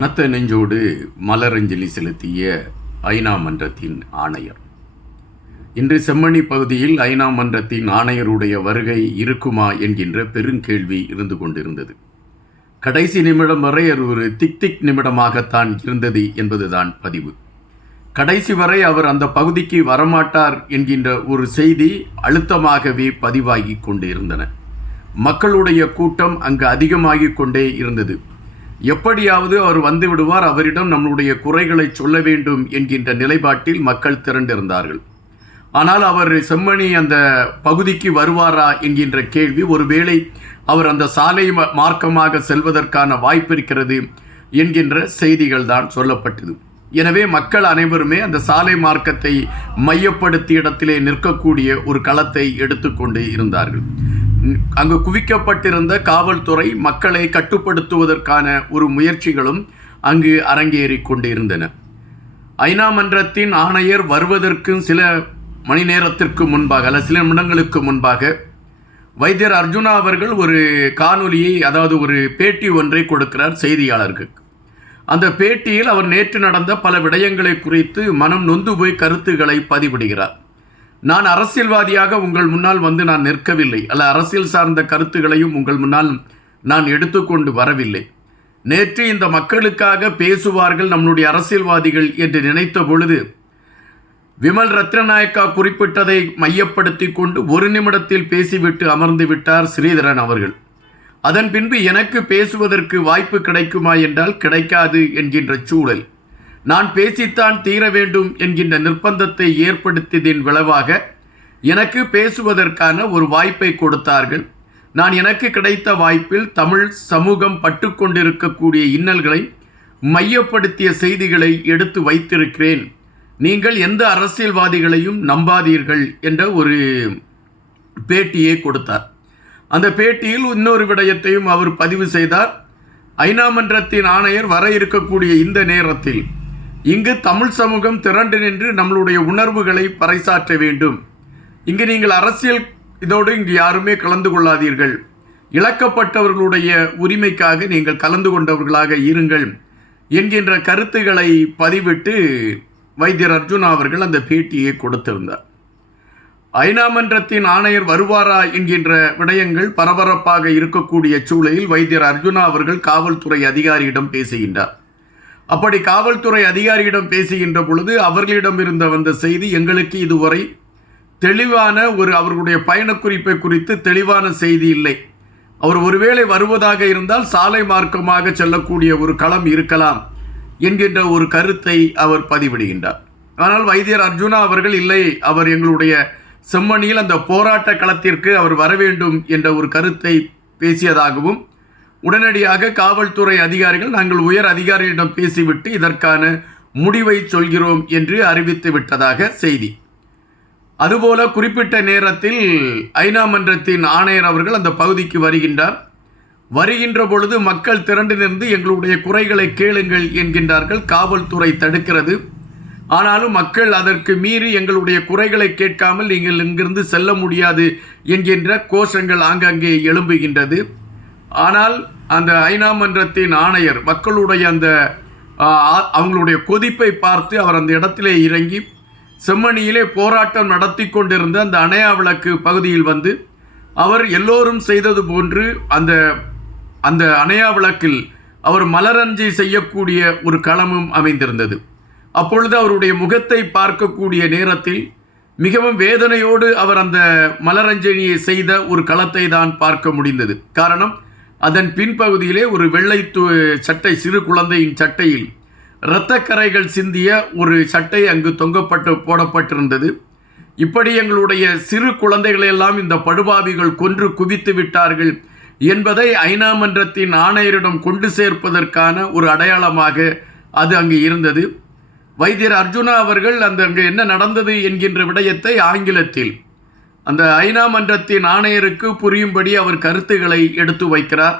கனத்த நெஞ்சோடு மலரஞ்சலி செலுத்திய ஐநா மன்றத்தின் ஆணையர். இன்று செம்மணி பகுதியில் ஐநா மன்றத்தின் ஆணையருடைய வருகை இருக்குமா என்கின்ற பெருங்கேள்வி இருந்து கொண்டிருந்தது. கடைசி நிமிடம் வரை அது ஒரு திக் நிமிடமாகத்தான் இருந்தது என்பதுதான் பதிவு. கடைசி வரை அவர் அந்த பகுதிக்கு வரமாட்டார் என்கின்ற ஒரு செய்தி அழுத்தமாகவே பதிவாகி கொண்டு இருந்தன. மக்களுடைய கூட்டம் அங்கு அதிகமாகிக் கொண்டே இருந்தது. எப்படியாவது அவர் வந்து விடுவார், அவரிடம் நம்முடைய குறைகளை சொல்ல வேண்டும் என்கின்ற நிலைப்பாட்டில் மக்கள் திரண்டிருந்தார்கள். ஆனால் அவர் செம்மணி அந்த பகுதிக்கு வருவாரா என்கின்ற கேள்வி, ஒருவேளை அவர் அந்த சாலை மார்க்கமாக செல்வதற்கான வாய்ப்பு இருக்கிறது என்கின்ற செய்திகள் தான் சொல்லப்பட்டது. எனவே மக்கள் அனைவருமே அந்த சாலை மார்க்கத்தை மையப்படுத்திய இடத்திலே நிற்கக்கூடிய ஒரு களத்தை எடுத்துக்கொண்டு இருந்தார்கள். அங்கு குவிக்கப்பட்டிருந்த காவல்துறை மக்களை கட்டுப்படுத்துவதற்கான ஒரு முயற்சிகளும் அங்கு அரங்கேறி கொண்டிருந்தன. ஐநா மன்றத்தின் ஆணையர் வருவதற்கு சில மணி நேரத்திற்கு முன்பாக அல்ல சில நிமிடங்களுக்கு முன்பாக வைத்தியர் அர்ஜுனா அவர்கள் ஒரு காணொலியை, அதாவது ஒரு பேட்டி ஒன்றை கொடுக்கிறார் செய்தியாளர்களுக்கு. அந்த பேட்டியில் அவர் நேற்று நடந்த பல விடயங்களை குறித்து மனம் நொந்து போய் கருத்துக்களை பதிவிடுகிறார். நான் அரசியல்வாதியாக உங்கள் முன்னால் வந்து நான் நிற்கவில்லை, அல்ல அரசியல் சார்ந்த கருத்துக்களையும் உங்கள் முன்னால் நான் எடுத்துக்கொண்டு வரவில்லை. நேற்று இந்த மக்களுக்காக பேசுவார்கள் நம்முடைய அரசியல்வாதிகள் என்று நினைத்த பொழுது விமல் ரத்னநாயக்கா குறிப்பிட்டதை மையப்படுத்தி கொண்டு ஒரு நிமிடத்தில் பேசிவிட்டு அமர்ந்து விட்டார் ஸ்ரீதரன் அவர்கள். அதன் பின்பு எனக்கு பேசுவதற்கு வாய்ப்பு கிடைக்குமா என்றால் கிடைக்காது என்கின்ற சூழல். நான் பேசித்தான் தீர வேண்டும் என்கின்ற நிர்பந்தத்தை ஏற்படுத்தியதின் விளைவாக எனக்கு பேசுவதற்கான ஒரு வாய்ப்பை கொடுத்தார்கள். நான் எனக்கு கிடைத்த வாய்ப்பில் தமிழ் சமூகம் பட்டு கொண்டிருக்கக்கூடிய இன்னல்களை மையப்படுத்திய செய்திகளை எடுத்து வைத்திருக்கிறேன். நீங்கள் எந்த அரசியல்வாதிகளையும் நம்பாதீர்கள் என்ற ஒரு பேட்டியை கொடுத்தார். அந்த பேட்டியில் இன்னொரு விடயத்தையும் அவர் பதிவு செய்தார். ஐநா மன்றத்தின் ஆணையர் வர இருக்கக்கூடிய இந்த நேரத்தில் இங்கு தமிழ் சமூகம் திரண்டு நின்று நம்மளுடைய உணர்வுகளை பறைசாற்ற வேண்டும். இங்கு நீங்கள் அரசியல் இதோடு இங்கு யாருமே கலந்து கொள்ளாதீர்கள். இழக்கப்பட்டவர்களுடைய உரிமைக்காக நீங்கள் கலந்து கொண்டவர்களாக இருங்கள் என்கின்ற கருத்துக்களை பதிவிட்டு வைத்தியர் அர்ஜுனா அவர்கள் அந்த பேட்டியை கொடுத்திருந்தார். ஐநா மன்றத்தின் ஆணையர் வருவாரா என்கின்ற விடயங்கள் பரபரப்பாக இருக்கக்கூடிய சூழலில் வைத்தியர் அர்ஜுனா அவர்கள் காவல்துறை அதிகாரியிடம் பேசுகின்றார். அப்படி காவல்துறை அதிகாரியிடம் பேசுகின்ற பொழுது அவர்களிடம் இருந்த வந்த செய்தி, எங்களுக்கு இதுவரை தெளிவான அவர்களுடைய பயணக்குறிப்பை குறித்து தெளிவான செய்தி இல்லை. அவர் ஒருவேளை வருவதாக இருந்தால் சாலை மார்க்கமாக செல்லக்கூடிய ஒரு களம் இருக்கலாம் என்கின்ற ஒரு கருத்தை அவர் பதிவிடுகின்றார். ஆனால் வைத்தியர் அர்ஜுனா அவர்கள் இல்லை, அவர் எங்களுடைய செம்மணியில் அந்த போராட்ட களத்திற்கு அவர் வர வேண்டும் என்ற ஒரு கருத்தை பேசியதாகவும், உடனடியாக காவல்துறை அதிகாரிகள் நாங்கள் உயர் அதிகாரிகளிடம் பேசிவிட்டு இதற்கான முடிவை சொல்கிறோம் என்று அறிவித்து விட்டதாக செய்தி. அதுபோல குறிப்பிட்ட நேரத்தில் ஐநா மன்றத்தின் ஆணையர் அவர்கள் அந்த பகுதிக்கு வருகின்ற பொழுது மக்கள் திரண்டு நின்று எங்களுடைய குறைகளை கேளுங்கள் என்கின்றார்கள். காவல்துறை தடுக்கிறது. ஆனாலும் மக்கள் அதற்கு மீறி எங்களுடைய குறைகளை கேட்காமல் நீங்கள் இங்கிருந்து செல்ல முடியாது என்கின்ற கோஷங்கள் ஆங்காங்கே எழும்புகின்றது. ஆனால் அந்த ஐநா மன்றத்தின் ஆணையர் மக்களுடைய அந்த அவங்களுடைய கொதிப்பை பார்த்து அவர் அந்த இடத்திலே இறங்கி செம்மணியிலே போராட்டம் நடத்தி கொண்டிருந்த அந்த அணையா விளக்கு பகுதியில் வந்து அவர் எல்லோரும் செய்தது போன்று அந்த அணையா விளக்கில் அவர் மலரஞ்சை செய்யக்கூடிய ஒரு களமும் அமைந்திருந்தது. அப்பொழுது அவருடைய முகத்தை பார்க்கக்கூடிய நேரத்தில் மிகவும் வேதனையோடு அவர் அந்த மலரஞ்சனியை செய்த ஒரு களத்தை தான் பார்க்க முடிந்தது. காரணம், அதன் பின்பகுதியிலே ஒரு வெள்ளை சட்டை, சிறு குழந்தையின் சட்டையில் இரத்தக்கரைகள் சிந்திய ஒரு சட்டை அங்கு போடப்பட்டிருந்தது. இப்படி எங்களுடைய சிறு குழந்தைகளெல்லாம் இந்த படுபாவிகள் கொன்று குவித்து விட்டார்கள் என்பதை ஐநா மன்றத்தின் ஆணையரிடம் கொண்டு சேர்ப்பதற்கான ஒரு அடையாளமாக அது அங்கு இருந்தது. வைத்தியர் அர்ஜுனா அவர்கள் அங்கு என்ன நடந்தது என்கின்ற விடயத்தை ஆங்கிலத்தில் அந்த ஐநா மன்றத்தின் ஆணையருக்கு புரியும்படி அவர் கருத்துக்களை எடுத்து வைக்கிறார்.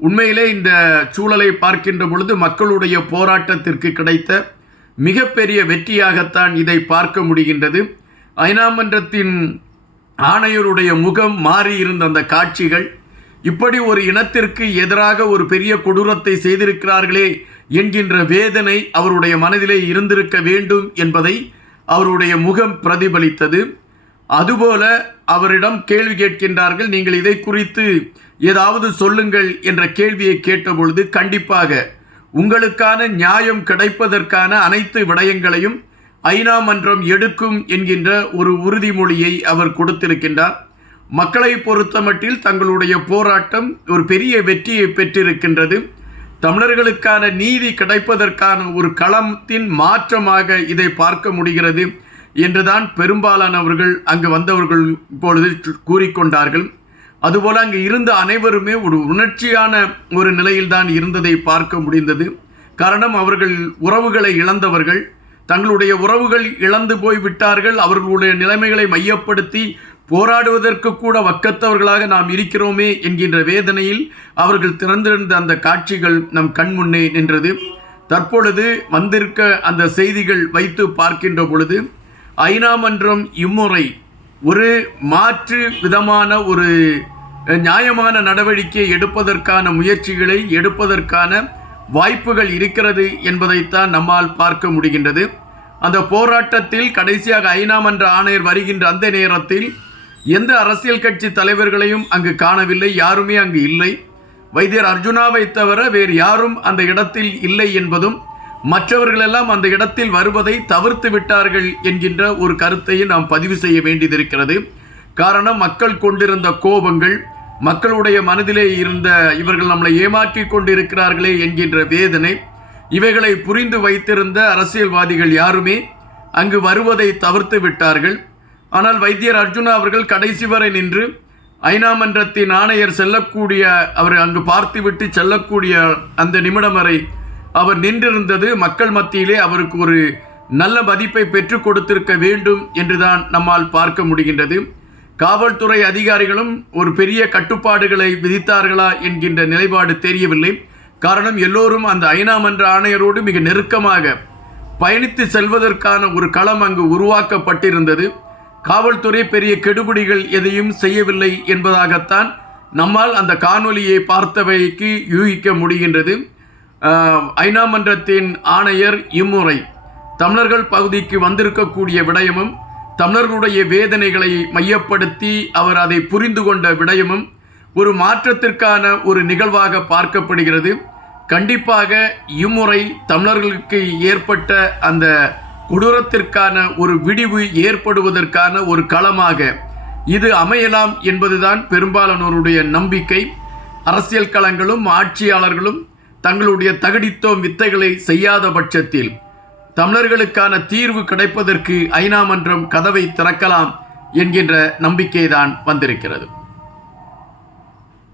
உண்மையிலே இந்த சூழலை பார்க்கின்ற பொழுது மக்களுடைய போராட்டத்திற்கு கிடைத்த மிகப்பெரிய வெற்றியாகத்தான் இதை பார்க்க முடிகின்றது. ஐநா மன்றத்தின் ஆணையருடைய முகம் மாறியிருந்த அந்த காட்சிகள், இப்படி ஒரு இனத்திற்கு எதிராக ஒரு பெரிய கொடூரத்தை செய்திருக்கிறார்களே என்கின்ற வேதனை அவருடைய மனதிலே இருந்திருக்க வேண்டும் என்பதை அவருடைய முகம் பிரதிபலித்தது. அதுபோல அவரிடம் கேள்வி கேட்கின்றார்கள், நீங்கள் இதை குறித்து ஏதாவது சொல்லுங்கள் என்ற கேள்வியை கேட்டபொழுது, கண்டிப்பாக உங்களுக்கான நியாயம் கிடைப்பதற்கான அனைத்து விடயங்களையும் ஐநா மன்றம் எடுக்கும் என்கின்ற ஒரு உறுதிமொழியை அவர் கொடுத்திருக்கின்றார். மக்களை பொறுத்தமட்டில் தங்களுடைய போராட்டம் ஒரு பெரிய வெற்றியை பெற்றிருக்கின்றது. தமிழர்களுக்கான நீதி கிடைப்பதற்கான ஒரு களத்தின் மாற்றமாக இதை பார்க்க முடிகிறது என்றுதான் பெரும்பாலானவர்கள் அங்கு வந்தவர்கள் இப்பொழுது கூறிக்கொண்டார்கள். அதுபோல அங்கு இருந்த அனைவருமே ஒரு உணர்ச்சியான ஒரு நிலையில்தான் இருந்ததை பார்க்க முடிந்தது. காரணம், அவர்கள் உறவுகளை இழந்தவர்கள், தங்களுடைய உறவுகள் இழந்து போய் விட்டார்கள். அவர்களுடைய நிலைமைகளை மையப்படுத்தி போராடுவதற்கு கூட வக்கத்தவர்களாக நாம் இருக்கிறோமே என்கின்ற வேதனையில் அவர்கள் திறந்திருந்த அந்த காட்சிகள் நம் கண் முன்னே நின்றது. தற்பொழுது வந்திருக்க அந்த செய்திகள் வைத்து பார்க்கின்ற பொழுது ஐநா மன்றம் இம்முறை ஒரு மாற்று விதமான ஒரு நியாயமான நடவடிக்கை எடுப்பதற்கான முயற்சிகளை எடுப்பதற்கான வாய்ப்புகள் இருக்கிறது என்பதைத்தான் நம்மால் பார்க்க முடிகின்றது. அந்த போராட்டத்தில் கடைசியாக ஐநா மன்ற ஆணையர் வருகின்ற அந்த நேரத்தில் எந்த அரசியல் கட்சி தலைவர்களையும் அங்கு காணவில்லை, யாருமே அங்கு இல்லை. வைத்தியர் அர்ஜுனாவை தவிர வேறு யாரும் அந்த இடத்தில் இல்லை என்பதும், மற்றவர்களெல்லாம் அந்த இடத்தில் வருவதை தவிர்த்து விட்டார்கள் என்கின்ற ஒரு கருத்தையும் நாம் பதிவு செய்ய வேண்டியதிருக்கிறது. காரணம், மக்கள் கொண்டிருந்த கோபங்கள், மக்களுடைய மனதிலே இருந்த இவர்கள் நம்மளை ஏமாற்றி கொண்டிருக்கிறார்களே என்கின்ற வேதனை, இவைகளை புரிந்து வைத்திருந்த அரசியல்வாதிகள் யாருமே அங்கு வருவதை தவிர்த்து விட்டார்கள். ஆனால் வைத்தியர் அர்ஜுனா அவர்கள் கடைசி வரை நின்று ஐநா மன்றத்தின் ஆணையர் செல்லக்கூடிய, அவர் அங்கு பார்த்துவிட்டு செல்லக்கூடிய அந்த நிமிடம் வரை அவர் நின்றிருந்தது மக்கள் மத்தியிலே அவருக்கு ஒரு நல்ல மதிப்பை பெற்றுக் கொடுத்திருக்க வேண்டும் என்றுதான் நம்மால் பார்க்க முடிகின்றது. காவல்துறை அதிகாரிகளும் ஒரு பெரிய கட்டுப்பாடுகளை விதித்தார்களா என்கின்ற நிலைப்பாடு தெரியவில்லை. காரணம், எல்லோரும் அந்த ஐநா மன்ற ஆணையரோடு மிக நெருக்கமாக பயணித்து செல்வதற்கான ஒரு களம் அங்கு உருவாக்கப்பட்டிருந்தது. காவல்துறை பெரிய கெடுபிடிகள் எதையும் செய்யவில்லை என்பதாகத்தான் நம்மால் அந்த காணொலியை பார்த்தவைக்கு யூகிக்க முடிகின்றது. ஐநா மன்றத்தின் ஆணையர் இம்முறை தமிழர்கள் பகுதிக்கு வந்திருக்கக்கூடிய விடயமும், தமிழர்களுடைய வேதனைகளை மையப்படுத்தி அவர் அதை புரிந்து கொண்ட விடயமும் ஒரு மாற்றத்திற்கான ஒரு நிகழ்வாக பார்க்கப்படுகிறது. கண்டிப்பாக இம்முறை தமிழர்களுக்கு ஏற்பட்ட அந்த கொடூரத்திற்கான ஒரு விடிவு ஏற்படுவதற்கான ஒரு களமாக இது அமையலாம் என்பதுதான் பெரும்பாலானோருடைய நம்பிக்கை. அரசியல் களங்களும் ஆட்சியாளர்களும் தங்களுடைய தகுதித்துவம் வித்தைகளை செய்யாத பட்சத்தில் தமிழர்களுக்கான தீர்வு கிடைப்பதற்கு ஐநா மன்றம் கதவை திறக்கலாம் என்கின்ற நம்பிக்கைதான் வந்திருக்கிறது.